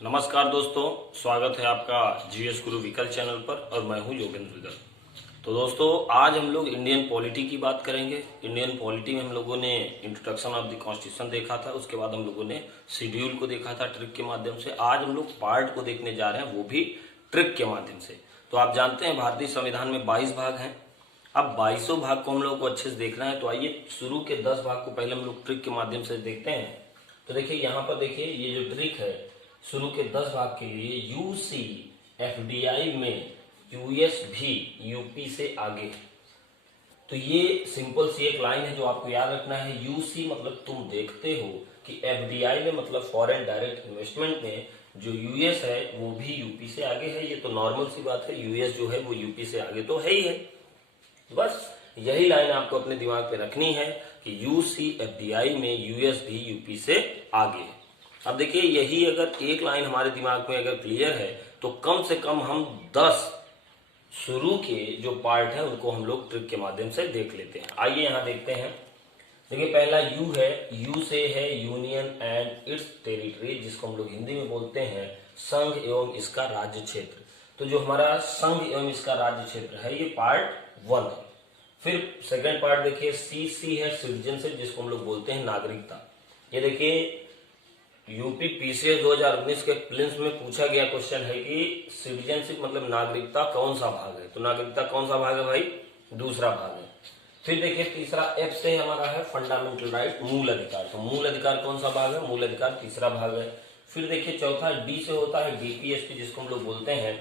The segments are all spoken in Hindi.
नमस्कार दोस्तों, स्वागत है आपका जीएस गुरु विकल चैनल पर और मैं हूं योगेंद्र विकल। तो दोस्तों, आज हम लोग इंडियन पॉलिटी की बात करेंगे। इंडियन पॉलिटी में हम लोगों ने इंट्रोडक्शन ऑफ द कॉन्स्टिट्यूशन देखा था, उसके बाद हम लोगों ने शेड्यूल को देखा था ट्रिक के माध्यम से। आज हम लोग पार्ट को देखने जा रहे हैं, वो भी ट्रिक के माध्यम से। तो आप जानते हैं भारतीय संविधान में 22 भाग हैं। अब 22 भाग को हम लोग को अच्छे से देखना है, तो आइए शुरू के 10 भाग को पहले हम लोग ट्रिक के माध्यम से देखते हैं। तो देखिए यहाँ पर देखिए, ये जो ट्रिक है शुरू के 10 भाग के लिए, यूसी एफडीआई में यूएस भी यूपी से आगे। तो ये सिंपल सी एक लाइन है जो आपको याद रखना है। यूसी मतलब तुम देखते हो कि एफडीआई में मतलब फॉरेन डायरेक्ट इन्वेस्टमेंट में जो यूएस है वो भी यूपी से आगे है। ये तो नॉर्मल सी बात है, यूएस जो है वो यूपी से आगे तो है ही है। बस यही लाइन आपको अपने दिमाग पे रखनी है कि यूसी एफडीआई में यूएस भी यूपी से आगे है। अब देखिए, यही अगर एक लाइन हमारे दिमाग में अगर क्लियर है तो कम से कम हम 10 शुरू के जो पार्ट है उनको हम लोग ट्रिक के माध्यम से देख लेते हैं। आइए यहाँ देखते हैं। देखिए, पहला यू है, यू से है यूनियन एंड इट्स टेरिटरी, जिसको हम लोग हिंदी में बोलते हैं संघ एवं इसका राज्य क्षेत्र। तो जो हमारा संघ एवं इसका राज्य क्षेत्र है ये पार्ट 1 है। फिर सेकंड पार्ट देखिए, सी है सिटीजनशिप, जिसको हम लोग बोलते हैं नागरिकता। ये देखिए, यूपी पीसीएस 2019 के प्रीलिम्स में पूछा गया क्वेश्चन है कि सिटीजनशिप मतलब नागरिकता कौन सा भाग है। तो नागरिकता कौन सा भाग है भाई? दूसरा भाग है। फिर देखिए, तीसरा एफ से हमारा है फंडामेंटल राइट, मूल अधिकार। तो मूल अधिकार कौन सा भाग है? मूल अधिकार तीसरा भाग है। फिर देखिए, चौथा डी से होता है डीपीएसपी, जिसको हम लोग बोलते हैं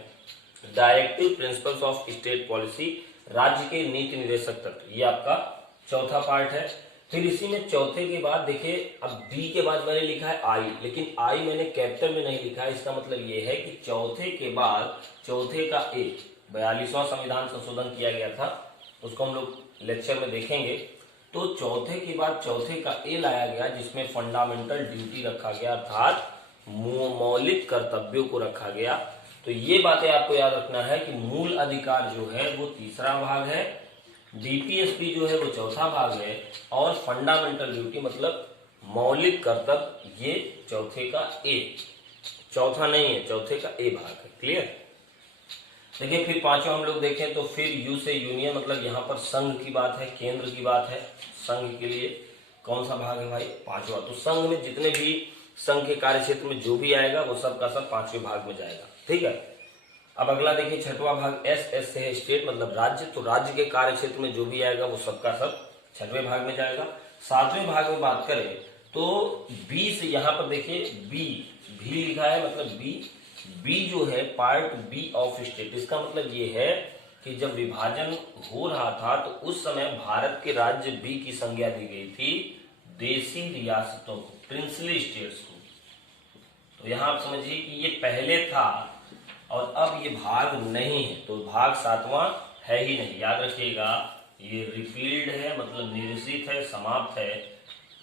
directive principles of state policy, राज्य के नीति निर्देशक तत्व। ये आपका चौथा पार्ट है। फिर इसी में चौथे के बाद देखिए, अब डी के बाद मैंने लिखा है आई, लेकिन आई मैंने कैपिटल में नहीं लिखा है। इसका मतलब ये है कि चौथे के बाद चौथे का ए, 42वां संविधान संशोधन किया गया था, उसको हम लोग लेक्चर में देखेंगे। तो चौथे के बाद चौथे का ए लाया गया, जिसमें फंडामेंटल ड्यूटी रखा गया, अर्थात मौलिक कर्तव्यों को रखा गया। तो ये बातें आपको याद रखना है कि मूल अधिकार जो है वो तीसरा भाग है, डीपीएसपी जो है वो चौथा भाग है, और फंडामेंटल ड्यूटी मतलब मौलिक कर्तव्य ये चौथे का ए, चौथा नहीं है, चौथे का ए भाग है। क्लियर? देखिए, फिर पांचवा हम लोग देखें तो फिर यू से यूनियन, मतलब यहाँ पर संघ की बात है, केंद्र की बात है। संघ के लिए कौन सा भाग है भाई? पांचवा। तो संघ में जितने भी संघ के कार्य क्षेत्र में जो भी आएगा वो सब का सब पांचवें भाग में जाएगा। ठीक है। अब अगला देखिए, छठवां भाग एस से है स्टेट, मतलब राज्य। तो राज्य के कार्य क्षेत्र में जो भी आएगा वो सबका सब छठवें भाग में जाएगा। सातवें भाग में बात करें तो बी से, यहाँ पर देखिए बी भी लिखा है, मतलब बी जो है पार्ट बी ऑफ स्टेट। इसका मतलब ये है कि जब विभाजन हो रहा था तो उस समय भारत के राज्य बी की संज्ञा दी गई थी देशी रियासतों को, प्रिंसली स्टेट्स को। तो यहाँ आप समझिए कि ये पहले था और अब ये भाग नहीं है, तो भाग सातवां है ही नहीं। याद रखिएगा, ये रिपील्ड है, मतलब निरसित है, समाप्त है।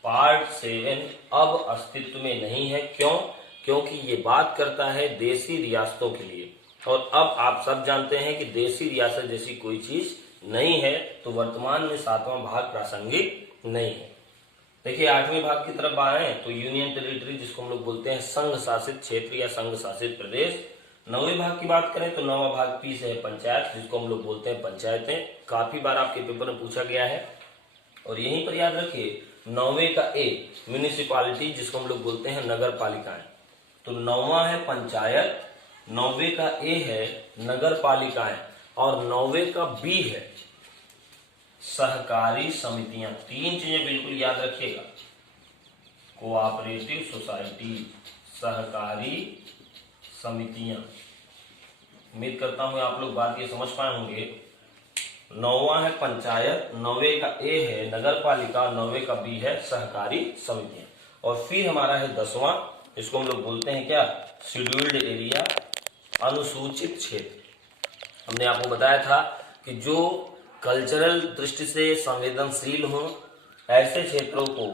पार्ट 7 अब अस्तित्व में नहीं है। क्यों? क्योंकि ये बात करता है देशी रियासतों के लिए, और अब आप सब जानते हैं कि देशी रियासत जैसी कोई चीज नहीं है, तो वर्तमान में सातवां भाग प्रासंगिक नहीं है। देखिए, आठवें भाग की तरफ आए तो यूनियन टेरिटरी, जिसको हम लोग बोलते हैं संघ शासित क्षेत्र या संघ शासित प्रदेश। नौवें भाग की बात करें तो नौवां भाग पी से है पंचायत, जिसको हम लोग बोलते हैं पंचायतें। काफी बार आपके पेपर में पूछा गया है। और यहीं पर याद रखिए, नौवें का ए म्यूनिसिपालिटी, जिसको हम लोग बोलते हैं नगर पालिकाएं। तो नौवां है पंचायत, नौवें का ए है नगर पालिकाएं, और नौवें का बी है सहकारी समितियां। तीन चीजें बिल्कुल याद रखिएगा, कोऑपरेटिव सोसाइटी, सहकारी समितियां। उम्मीद करता हूं आप लोग बात ये समझ पाए होंगे। नौवां है पंचायत, नौवे का ए है नगर पालिका, नौवे का बी है सहकारी समितियां। और फिर हमारा है 10वां, इसको हम लोग बोलते हैं क्या? शेड्यूल्ड एरिया, अनुसूचित क्षेत्र। हमने आपको बताया था कि जो कल्चरल दृष्टि से संवेदनशील हो, ऐसे क्षेत्रों को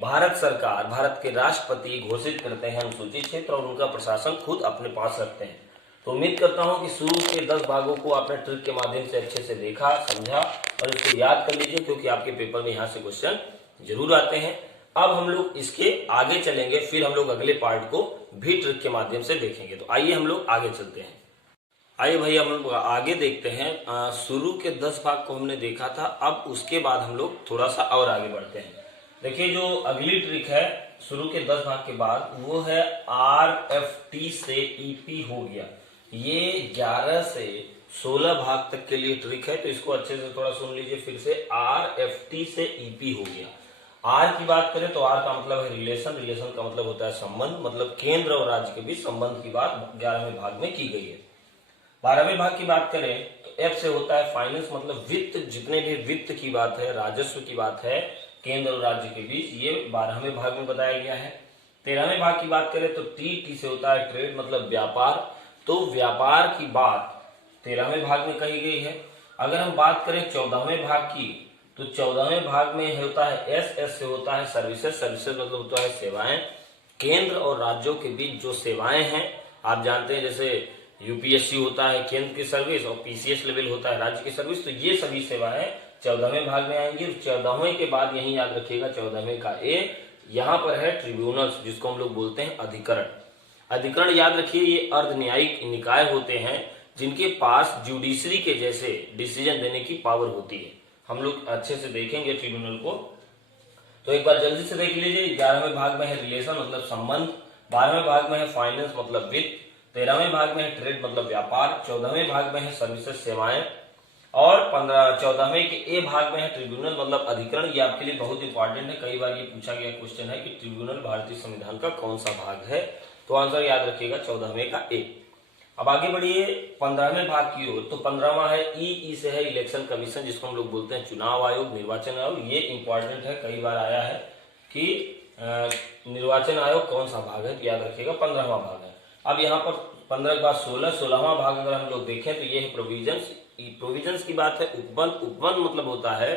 भारत सरकार, भारत के राष्ट्रपति घोषित करते हैं अनुसूचित क्षेत्र, और उनका प्रशासन खुद अपने पास रखते हैं। तो उम्मीद करता हूं कि शुरू के 10 भागों को आपने ट्रिक के माध्यम से अच्छे से देखा, समझा और इसको याद कर लीजिए, क्योंकि आपके पेपर में यहाँ से क्वेश्चन जरूर आते हैं। अब हम लोग इसके आगे चलेंगे, फिर हम लोग अगले पार्ट को भी ट्रिक के माध्यम से देखेंगे। तो आइए हम लोग आगे चलते हैं। आइए भाई हम लोग आगे देखते हैं। शुरू के 10 भाग को हमने देखा था, अब उसके बाद हम लोग थोड़ा सा और आगे बढ़ते हैं। देखिए जो अगली ट्रिक है शुरू के 10 भाग के बाद, वो है RFT से EP हो गया। ये 11 से 16 भाग तक के लिए ट्रिक है, तो इसको अच्छे से थोड़ा सुन लीजिए फिर से। RFT से EP हो गया। आर की बात करें तो आर का मतलब है रिलेशन, रिलेशन का मतलब होता है संबंध, मतलब केंद्र और राज्य के बीच संबंध की बात 11वें भाग में की गई है। 12वें भाग की बात करें तो एफ से होता है फाइनेंस, मतलब वित्त, जितने भी वित्त की बात है, राजस्व की बात है केंद्र और राज्य के बीच, ये 12वें भाग में बताया गया है। 13वें भाग की बात करें तो टी से होता है ट्रेड, मतलब व्यापार, तो व्यापार की बात 13वें भाग में कही गई है। अगर हम बात करें 14वें भाग की, तो 14वें भाग में होता है एस से होता है सर्विसेज, सर्विसेज मतलब होता है सेवाएं। केंद्र और राज्यों के बीच जो सेवाएं हैं, आप जानते हैं जैसे यूपीएससी होता है केंद्र की सर्विस और पीसीएस लेवल होता है राज्य की सर्विस, तो ये सभी सेवाएं 14वें भाग में आएंगी। 14वें के बाद यही याद रखिएगा 14वें का ए, यहाँ पर है ट्रिब्यूनल्स, जिसको हम लोग बोलते हैं अधिकरण। अधिकरण याद रखिए, ये अर्ध न्यायिक निकाय होते हैं जिनके पास जुडिशरी के जैसे डिसीजन देने की पावर होती है। हम लोग अच्छे से देखेंगे ट्रिब्यूनल को, तो एक बार जल्दी से देख लीजिए। 11वें भाग में है रिलेशन मतलब संबंध, 12वें भाग में है फाइनेंस मतलब वित्त, 13वें भाग में है ट्रेड मतलब व्यापार, 14वें भाग में है सर्विसेज सेवाएं, और 14वें के ए भाग में है ट्रिब्यूनल मतलब अधिकरण। ये आपके लिए बहुत इंपॉर्टेंट है, कई बार ये पूछा गया क्वेश्चन है कि ट्रिब्यूनल भारतीय संविधान का कौन सा भाग है, तो आंसर याद रखिएगा 14वें का ए। अब आगे बढ़िए 15वें भाग की ओर, तो 15वां है ई से है इलेक्शन कमीशन, जिसको हम लोग बोलते हैं चुनाव आयोग, निर्वाचन आयोग। ये इंपॉर्टेंट है, कई बार आया है कि निर्वाचन आयोग कौन सा भाग है, तो याद रखिएगा 15वां भाग है। अब यहाँ पर 15 के बाद 16वां भाग अगर हम लोग देखें तो ये है प्रोविजंस। प्रोविजंस की बात है उपबंध, उपबंध मतलब होता है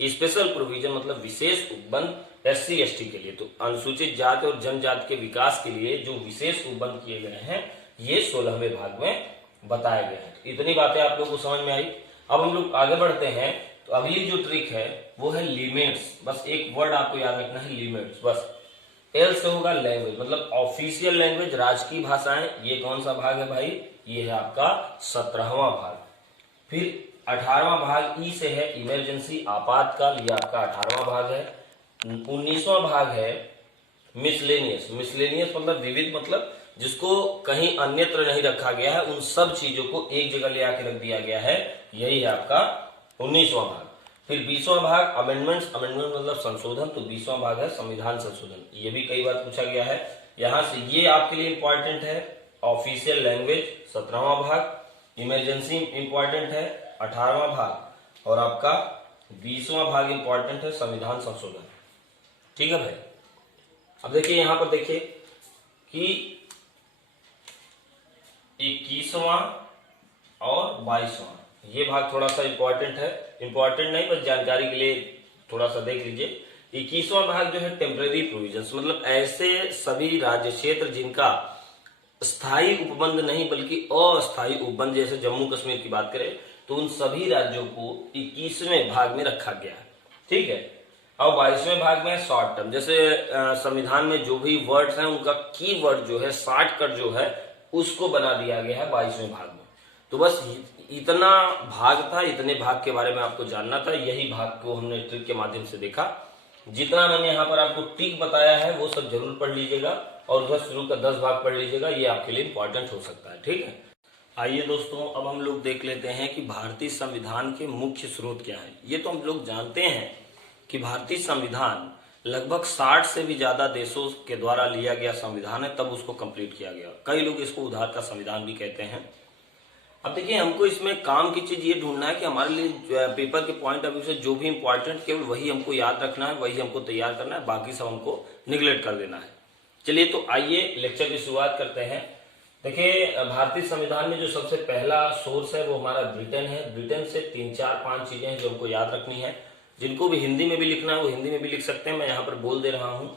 स्पेशल प्रोविजन, मतलब विशेष उपबंध SC ST के लिए, तो अनुसूचित जाति और जनजाति के विकास के लिए जो विशेष उपबंध किए गए हैं, ये 16वें भाग में बताए गए हैं। इतनी बातें आप लोगों को समझ में आई। अब हम लोग आगे बढ़ते हैं, तो अगली जो ट्रिक है वो है लिमिट्स। बस एक वर्ड आपको याद रखना है, लिमिट्स। बस एल से होगा लैंग्वेज, मतलब ऑफिशियल लैंग्वेज, राजकीय भाषाएं। ये कौन सा भाग है भाई, ये है आपका 17वां भाग। फिर 18वां भाग ई से है इमरजेंसी, आपातकाल, ये आपका 18वां भाग है। 19वां भाग है मिसलेनियस, मिसलेनियस मतलब विविध, मतलब जिसको कहीं अन्यत्र नहीं रखा गया है, उन सब चीजों को एक जगह ले आके रख दिया गया है, यही है आपका 19वां भाग। फिर 20वां भाग अमेंडमेंट्स, अमेंडमेंट मतलब संशोधन, तो 20वां भाग है संविधान संशोधन। ये भी कई बार पूछा गया है, यहां से ये आपके लिए इंपॉर्टेंट है। ऑफिशियल लैंग्वेज 17वां भाग, इमरजेंसी इंपॉर्टेंट है 18वां भाग, और आपका 20वां भाग इंपॉर्टेंट है संविधान संशोधन। ठीक है भाई। अब देखिए यहां पर देखिए कि 21वां और 22वां ये भाग थोड़ा सा इंपॉर्टेंट है, इंपॉर्टेंट नहीं बस जानकारी के लिए थोड़ा सा देख लीजिए। 21वां भाग जो है टेम्परेरी प्रोविजंस, मतलब ऐसे सभी राज्य क्षेत्र जिनका स्थायी उपबंध नहीं बल्कि अस्थायी उपबंध, जैसे जम्मू कश्मीर की बात करें तो उन सभी राज्यों को 21वें भाग में रखा गया है। ठीक है। अब 22वें भाग में शॉर्ट टर्म, जैसे संविधान में जो भी वर्ड्स हैं उनका की वर्ड जो है शॉर्टकट जो है उसको बना दिया गया है 22वें भाग में। तो बस इतना भाग था, इतने भाग के बारे में आपको जानना था, यही भाग को हमने ट्रिक के माध्यम से देखा। जितना मैंने यहाँ पर आपको ट्रिक बताया है वो सब जरूर पढ़ लीजिएगा, और उधर शुरू का 10 भाग पढ़ लीजिएगा, ये आपके लिए इंपॉर्टेंट हो सकता है। ठीक है। आइए दोस्तों अब हम लोग देख लेते हैं कि भारतीय संविधान के मुख्य स्रोत क्या है। ये तो हम लोग जानते हैं कि भारतीय संविधान लगभग 60 से भी ज्यादा देशों के द्वारा लिया गया संविधान है, तब उसको कंप्लीट किया गया। कई लोग इसको उधार का संविधान भी कहते हैं। अब देखिए हमको इसमें काम की चीज ये ढूंढना है कि हमारे लिए पेपर के पॉइंट ऑफ व्यू से जो भी इंपॉर्टेंट केवल वही हमको याद रखना है, वही हमको तैयार करना है, बाकी सब हमको निगलेक्ट कर देना है। चलिए तो आइए लेक्चर की शुरुआत करते हैं। देखिए भारतीय संविधान में जो सबसे पहला सोर्स है वो हमारा ब्रिटेन है। ब्रिटेन से 3, 4, 5 चीजें हैं जो हमको याद रखनी है। जिनको भी हिंदी में भी लिखना है वो हिंदी में भी लिख सकते हैं, मैं यहाँ पर बोल दे रहा हूँ।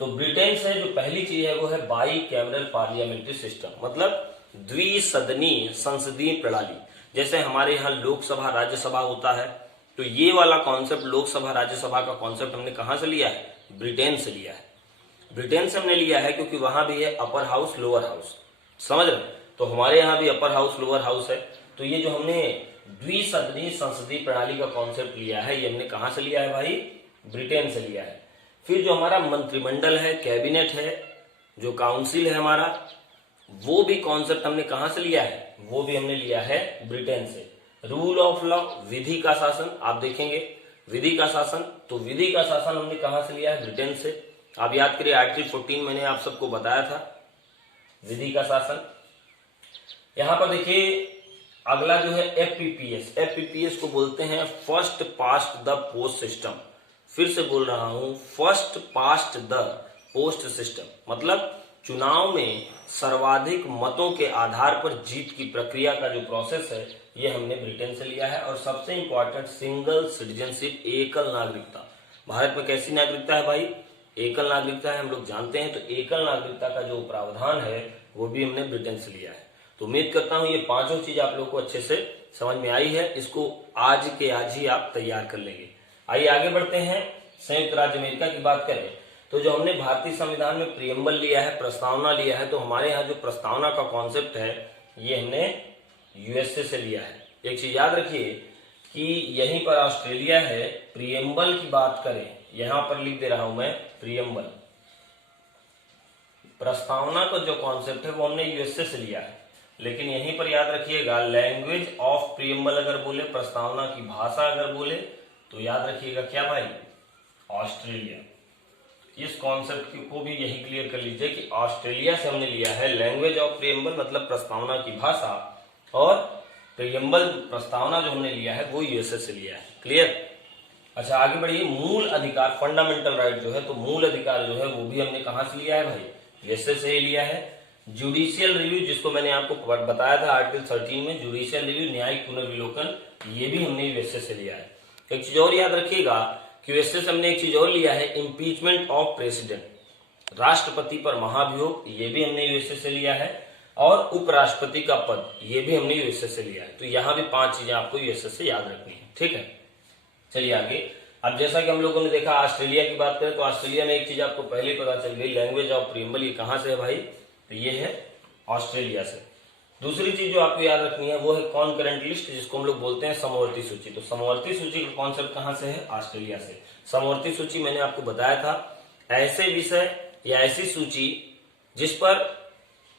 तो ब्रिटेन से जो पहली चीज है वो है बाई कैमरल पार्लियामेंट्री सिस्टम, मतलब द्विसदनीय संसदीय प्रणाली। जैसे हमारे यहाँ लोकसभा राज्यसभा होता है, तो ये वाला कॉन्सेप्ट लोकसभा राज्यसभा का कॉन्सेप्ट हमने कहां से लिया है, ब्रिटेन से लिया है। ब्रिटेन से हमने लिया है क्योंकि वहां भी है अपर हाउस लोअर हाउस, समझ रहे। तो हमारे यहाँ भी अपर हाउस लोअर हाउस है। तो ये जो हमने द्विसदनीय संसदीय प्रणाली का कॉन्सेप्ट लिया है ये हमने कहां से लिया है भाई, ब्रिटेन से लिया है। फिर जो हमारा मंत्रिमंडल है, कैबिनेट है, जो काउंसिल है हमारा, वो भी कॉन्सेप्ट हमने कहां से लिया है, वो भी हमने लिया है ब्रिटेन से। रूल ऑफ लॉ, विधि का शासन, आप देखेंगे विधि का शासन, तो विधि का शासन हमने कहां से लिया है, ब्रिटेन से। आप याद करिए आर्टिकल 14 मैंने आप सबको बताया था, विधि का शासन। यहां पर देखिए अगला जो है एफपीपीएस, एफपीपीएस को बोलते हैं first past the post system. फिर से बोल रहा हूं, first past the post system, मतलब चुनाव में सर्वाधिक मतों के आधार पर जीत की प्रक्रिया का जो प्रोसेस है ये हमने ब्रिटेन से लिया है। और सबसे इंपॉर्टेंट सिंगल सिटीजनशिप, एकल नागरिकता। भारत में कैसी नागरिकता है भाई, एकल नागरिकता है, हम लोग जानते हैं। तो एकल नागरिकता का जो प्रावधान है वो भी हमने ब्रिटेन से लिया है। तो उम्मीद करता हूं ये पांचों चीज आप लोगों को अच्छे से समझ में आई है। इसको आज के आज ही आप तैयार कर लेंगे। आइए आगे बढ़ते हैं। संयुक्त राज्य अमेरिका की बात करें तो जो हमने भारतीय संविधान में प्रियम्बल लिया है, प्रस्तावना लिया है, तो हमारे यहाँ जो प्रस्तावना का कॉन्सेप्ट है ये हमने यूएसए से लिया है। एक चीज याद रखिए कि यहीं पर ऑस्ट्रेलिया है। प्रियम्बल की बात करें, यहां पर लिख दे रहा हूं मैं प्रियम्बल, प्रस्तावना का जो कॉन्सेप्ट है वो हमने यूएसए से लिया है। लेकिन यहीं पर याद रखिएगा लैंग्वेज ऑफ प्रियम्बल अगर बोले, प्रस्तावना की भाषा अगर बोले, तो याद रखिएगा क्या भाई, ऑस्ट्रेलिया। इस कॉन्सेप्ट को भी यही क्लियर कर लीजिए कि ऑस्ट्रेलिया से हमने लिया है लैंग्वेज ऑफ प्रियम्बल, मतलब प्रस्तावना की भाषा, और प्रियम्बल प्रस्तावना जो हमने लिया है वो यूएसए से लिया है। क्लियर। अच्छा आगे बढ़िए। मूल अधिकार, फंडामेंटल राइट जो है, तो मूल अधिकार जो है वो भी हमने कहां से लिया है भाई, यूएसए से लिया है। जुडिशियल रिव्यू, जिसको मैंने आपको बताया था आर्टिकल 13 में, जुडिशियल रिव्यू, न्यायिक पुनर्विलोकन, ये भी हमने यूएसए से लिया है। एक चीज और याद रखिएगा कि यूएसए से हमने एक चीज और लिया है, इम्पीचमेंट ऑफ प्रेसिडेंट, राष्ट्रपति पर महाभियोग, ये भी हमने यूएसए से लिया है। और उपराष्ट्रपति का पद, ये भी हमने यूएसए से लिया है। तो यहां भी 5 चीजें आपको यूएसए से याद रखनी है। ठीक है, चलिए आगे। अब जैसा कि हम लोगों ने देखा ऑस्ट्रेलिया की बात करें तो ऑस्ट्रेलिया में एक चीज आपको पहले ही पता चल गई, लैंग्वेज ऑफ प्रियम्बल, ये कहां से है भाई, तो ये है ऑस्ट्रेलिया से। दूसरी चीज जो आपको याद रखनी है वो है कॉन्करेंट लिस्ट, जिसको हम लोग बोलते हैं समवर्ती सूची। तो समवर्ती सूची का कॉन्सेप्ट कहां से है, ऑस्ट्रेलिया से। समवर्ती सूची मैंने आपको बताया था, ऐसे विषय या ऐसी सूची जिस पर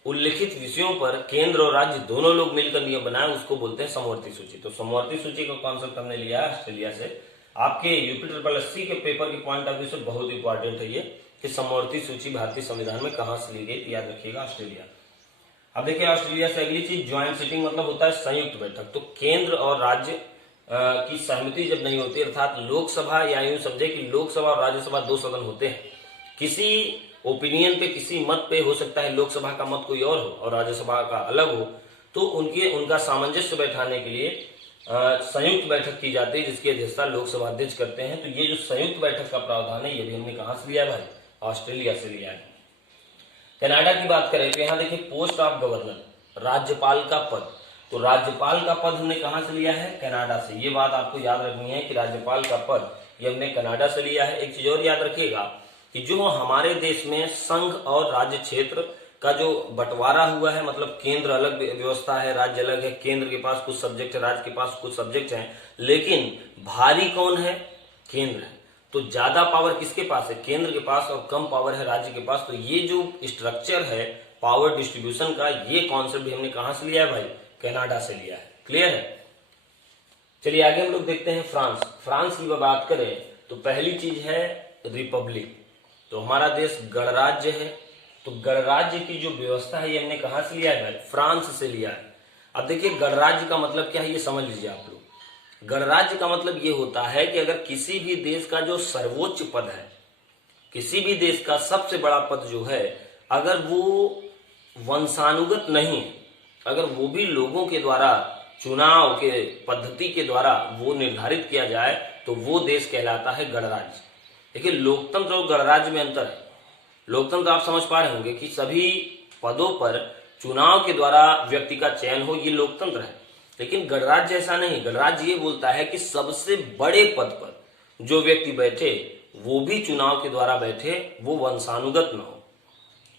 उल्लिखित विषयों पर केंद्र और राज्य दोनों लोग मिलकर नियम बनाए, उसको बोलते हैं समवर्ती सूची। तो समवर्ती सूची का कॉन्सेप्ट हमने लिया है ऑस्ट्रेलिया से। आपके यूपी ट्रिपल एससी के पेपर के पॉइंट ऑफ व्यू से बहुत इंपॉर्टेंट है ये कि समवर्ती सूची भारतीय संविधान में कहां से ली गई, याद रखिएगा ऑस्ट्रेलिया। अब देखिए ऑस्ट्रेलिया से अगली चीज ज्वाइंट सिटिंग, मतलब होता है संयुक्त बैठक। तो केंद्र और राज्य की सहमति जब नहीं होती, अर्थात लोकसभा, या यूं समझे कि लोकसभा और राज्यसभा 2 सदन होते हैं, किसी ओपिनियन पे, किसी मत पे, हो सकता है लोकसभा का मत कोई और हो और राज्यसभा का अलग हो, तो उनका सामंजस्य बैठाने के लिए संयुक्त बैठक की जाती है, जिसकी अध्यक्षता लोकसभा अध्यक्ष करते हैं। तो ये जो संयुक्त बैठक का प्रावधान है ये भी हमने कहां से लिया है भाई, ऑस्ट्रेलिया से लिया है। कनाडा की बात करें तो यहाँ देखिए पोस्ट ऑफ गवर्नर, राज्यपाल का पद। तो राज्यपाल का पद हमने कहां से लिया है, कनाडा से। ये बात आपको याद रखनी है कि राज्यपाल का पद ये हमने कनाडा से लिया है। एक चीज और याद रखिएगा कि जो हमारे देश में संघ और राज्य क्षेत्र का जो बंटवारा हुआ है, मतलब केंद्र अलग व्यवस्था है, राज्य अलग है, केंद्र के पास कुछ सब्जेक्ट है, राज्य के पास कुछ सब्जेक्ट हैं, लेकिन भारी कौन है, केंद्र है। तो ज्यादा पावर किसके पास है, केंद्र के पास, और कम पावर है राज्य के पास। तो ये जो स्ट्रक्चर है पावर डिस्ट्रीब्यूशन का, ये कॉन्सेप्ट हमने कहां से लिया है भाई, कनाडा से लिया है। क्लियर है। चलिए आगे हम लोग देखते हैं फ्रांस। फ्रांस की बात करें तो पहली चीज है रिपब्लिक। तो हमारा देश गणराज्य है, तो गणराज्य की जो व्यवस्था है ये हमने कहां से लिया है भाई, फ्रांस से लिया है। अब देखिए गणराज्य का मतलब क्या है ये समझ लीजिए आप लोग। गणराज्य का मतलब ये होता है कि अगर किसी भी देश का जो सर्वोच्च पद है, किसी भी देश का सबसे बड़ा पद जो है, अगर वो वंशानुगत नहीं है, अगर वो भी लोगों के द्वारा चुनाव के पद्धति के द्वारा वो निर्धारित किया जाए, तो वो देश कहलाता है गणराज्य। देखिए लोकतंत्र और गणराज्य में अंतर है। लोकतंत्र आप समझ पा रहे होंगे कि सभी पदों पर चुनाव के द्वारा व्यक्ति का चयन हो, ये लोकतंत्र है। लेकिन गणराज्य ऐसा नहीं। गणराज्य ये बोलता है कि सबसे बड़े पद पर जो व्यक्ति बैठे वो भी चुनाव के द्वारा बैठे, वो वंशानुगत न हो,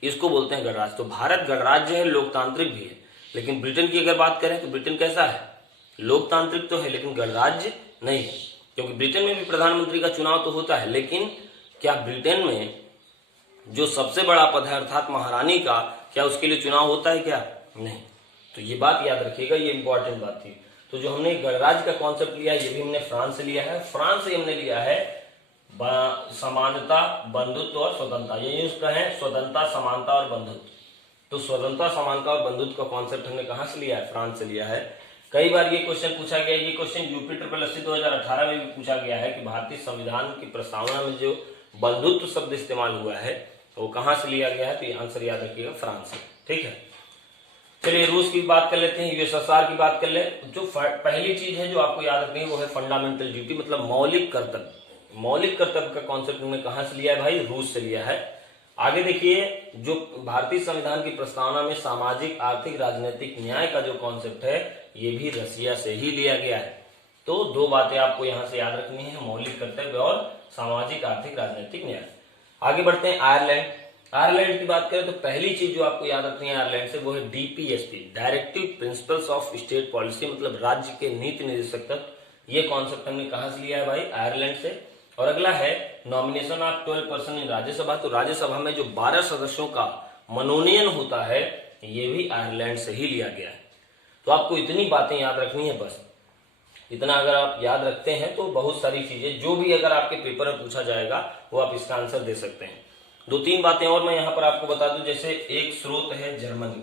इसको बोलते हैं गणराज्य। तो भारत गणराज्य है, लोकतांत्रिक भी है। लेकिन ब्रिटेन की अगर बात करें तो ब्रिटेन कैसा है, लोकतांत्रिक तो है लेकिन गणराज्य नहीं है, क्योंकि ब्रिटेन में भी प्रधानमंत्री का चुनाव तो होता है, लेकिन क्या ब्रिटेन में जो सबसे बड़ा पद है अर्थात महारानी का, क्या उसके लिए चुनाव होता है क्या, नहीं। तो ये बात याद रखिएगा, ये इंपॉर्टेंट बात थी। तो जो हमने गणराज्य का कॉन्सेप्ट लिया है, ये भी हमने फ्रांस से लिया है। फ्रांस से हमने लिया है समानता, बंधुत्व और स्वतंत्रता, ये यूज कहें स्वतंत्रता, समानता और बंधुत्व। तो स्वतंत्रता, समानता और बंधुत्व का कॉन्सेप्ट हमने कहां से लिया है, फ्रांस से लिया है। कई बार ये क्वेश्चन पूछा गया, ये क्वेश्चन यूपी SSSC 2018 में भी पूछा गया है कि भारतीय संविधान की प्रस्तावना में जो बंधुत्व शब्द इस्तेमाल हुआ है वो कहां से लिया गया है, तो ये आंसर याद रखिएगा फ्रांस से। ठीक है, चलिए रूस की बात कर लेते हैं, USSR की बात कर ले। जो पहली चीज है जो आपको याद रखनी है वो है फंडामेंटल ड्यूटी, मतलब मौलिक कर्तव्य। मौलिक कर्तव्य का कॉन्सेप्ट हमने कहां से लिया है भाई, रूस से लिया है। आगे देखिए, जो भारतीय संविधान की प्रस्तावना में सामाजिक, आर्थिक, राजनीतिक न्याय का जो कॉन्सेप्ट है ये भी रसिया से ही लिया गया है। तो दो बातें आपको यहां से याद रखनी है, मौलिक कर्तव्य और सामाजिक, आर्थिक, राजनीतिक न्याय। आगे बढ़ते हैं आयरलैंड। आयरलैंड की बात करें तो पहली चीज जो आपको याद रखनी है आयरलैंड से वो है DPSP, directive principles of state policy, मतलब राज्य के नीति निर्देशक तत्व। ये कॉन्सेप्ट हमने कहां से लिया है भाई, आयरलैंड से। और अगला है नॉमिनेशन ऑफ 12% इन राज्यसभा। तो राज्यसभा में जो 12 सदस्यों का मनोनयन होता है ये भी आयरलैंड से ही लिया गया है। तो आपको इतनी बातें याद रखनी है, बस इतना अगर आप याद रखते हैं तो बहुत सारी चीजें जो भी अगर आपके पेपर में पूछा जाएगा वो आप इसका आंसर दे सकते हैं। दो तीन बातें और मैं यहां पर आपको बता दूं, जैसे एक स्रोत है जर्मनी।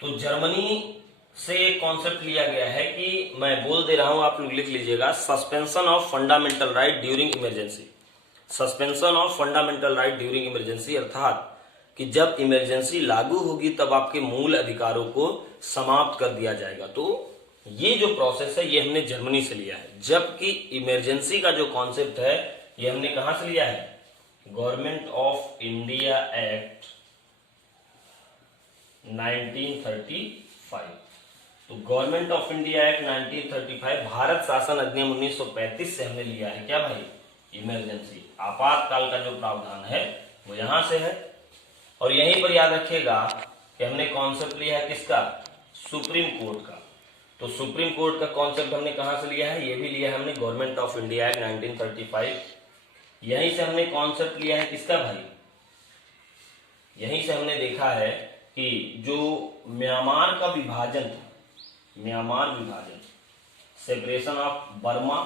तो जर्मनी से एक कॉन्सेप्ट लिया गया है कि मैं बोल दे रहा हूं, आप लोग लिख लीजिएगा, suspension of fundamental right during emergency. Suspension of fundamental right during emergency, अर्थात कि जब इमरजेंसी लागू होगी तब आपके मूल अधिकारों को समाप्त कर दिया जाएगा। तो ये जो प्रोसेस है ये हमने जर्मनी से लिया है, जबकि इमरजेंसी का जो कॉन्सेप्ट है ये हमने कहां से लिया है, गवर्नमेंट ऑफ इंडिया एक्ट 1935। तो government of India act 1935, Bharat शासन अधिनियम 1935 से हमने लिया है क्या भाई, इमरजेंसी, आपातकाल का जो प्रावधान है वो यहां से है। और यहीं पर याद रखिएगा कि हमने कॉन्सेप्ट लिया है किसका, सुप्रीम कोर्ट का। तो सुप्रीम कोर्ट का कॉन्सेप्ट हमने कहां से लिया है, ये भी लिया है हमने गवर्नमेंट ऑफ इंडिया एक्ट 1935। यहीं से हमने कॉन्सेप्ट लिया है किसका भाई, यहीं से हमने देखा है कि जो म्यांमार का विभाजन था, म्यांमार विभाजन, सेपरेशन ऑफ बर्मा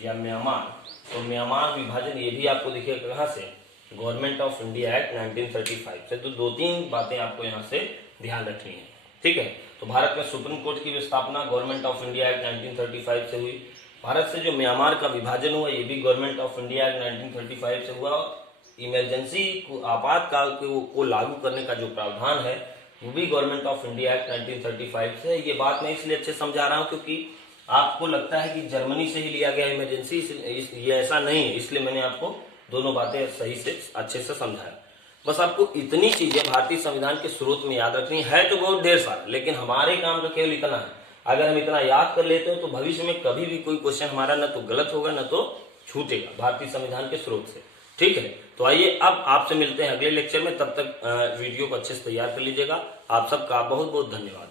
या म्यांमार, तो म्यांमार विभाजन ये भी आपको दिखेगा कहां से, गवर्नमेंट ऑफ इंडिया एक्ट 1935 से। तो दो तीन बातें आपको यहां से ध्यान रखनी है। ठीक है, तो भारत में सुप्रीम कोर्ट की स्थापना गवर्नमेंट ऑफ इंडिया एक्ट 1935 से हुई। भारत से जो म्यांमार का विभाजन हुआ ये भी गवर्नमेंट ऑफ इंडिया एक्ट 1935 से हुआ। इमरजेंसी को, आपातकाल को लागू करने का जो प्रावधान है वो भी गवर्नमेंट ऑफ इंडिया एक्ट 1935 से। ये बात मैं इसलिए अच्छे समझा रहा हूं क्योंकि आपको लगता है कि जर्मनी से ही लिया गया इमरजेंसी, ये ऐसा नहीं है, इसलिए मैंने आपको दोनों बातें सही से अच्छे से समझाया। बस आपको इतनी चीजें भारतीय संविधान के स्रोत में याद रखनी है, तो बहुत ढेर सारा, लेकिन हमारे काम का केवल इतना है। अगर हम इतना याद कर लेते हैं तो भविष्य में कभी भी कोई क्वेश्चन हमारा न तो गलत होगा न तो छूटेगा भारतीय संविधान के स्रोत से। ठीक है, तो आइए अब आपसे मिलते हैं अगले लेक्चर में, तब तक वीडियो को अच्छे से तैयार कर लीजिएगा। आप सबका बहुत बहुत धन्यवाद।